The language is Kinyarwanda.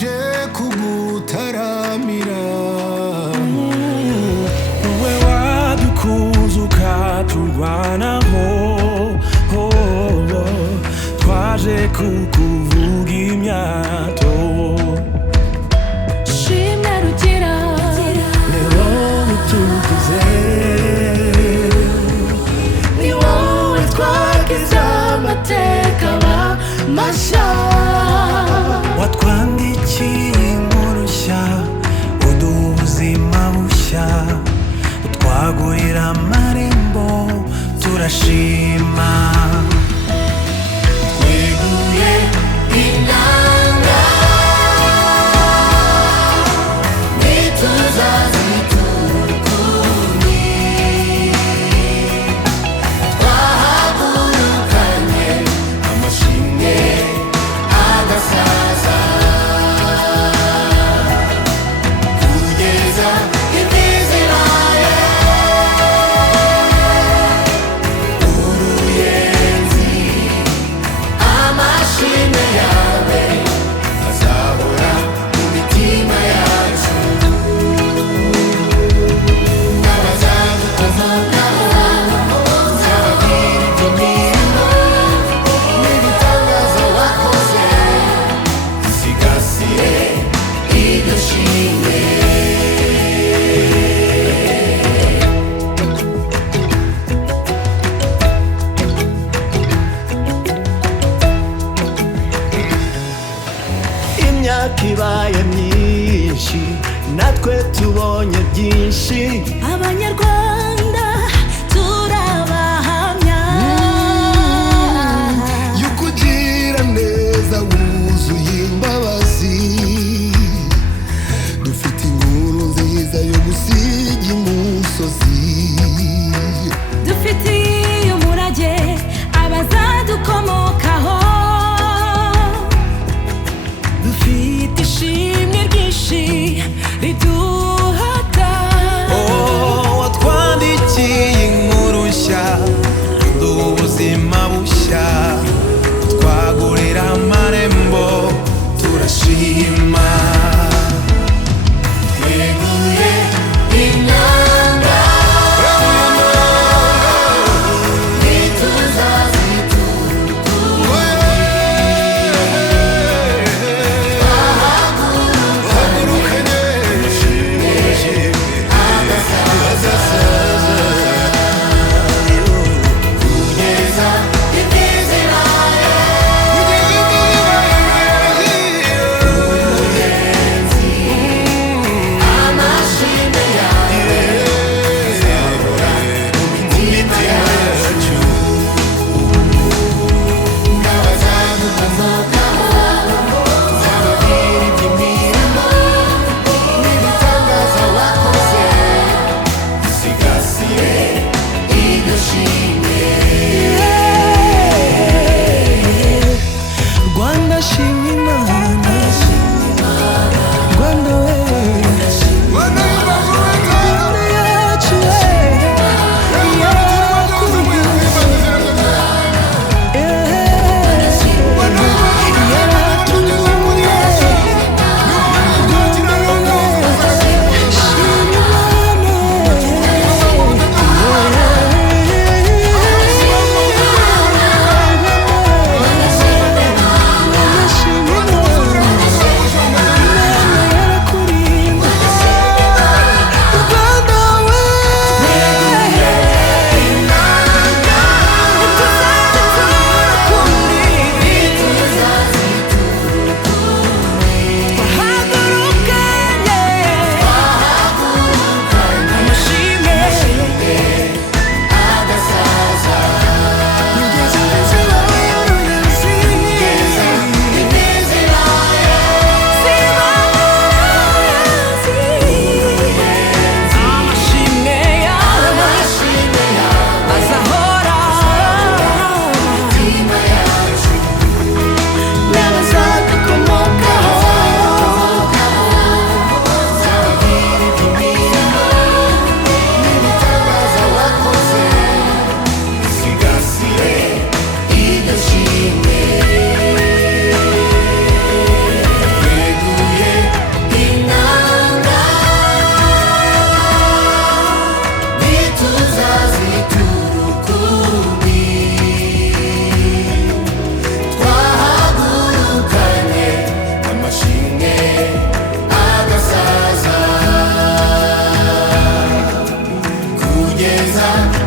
tuje kugutaramira wowe wadukunze ukaturwanaho twaje kukuvuga imyato shimwe rugira ni wowe tugize ni wowe twagize amateka mashya watwandikiye inkuru nshya uduha ubuzima bushya utwagurira amarembo turashima tweguye inanga ntituzazitukuni twahagurukanye amashimwe agasaza kugeza imiziraye uruyenzi amashimwe yawe azahora mu mitima yacu n'abazadukomokaho zababwira ibyo mirimo n'ibitangaza wakoze sigasire iryo shimwe imyaka ibaye myinshi natwe tubonye byinshi abanyarwanda turabahamya yukugira neza wuzuye imbabazi dufite inkuru nziza yo gusiga imusozi dufitiye umurage abazadukomokaho dufite ishimwe ryinshi riduhata kugeza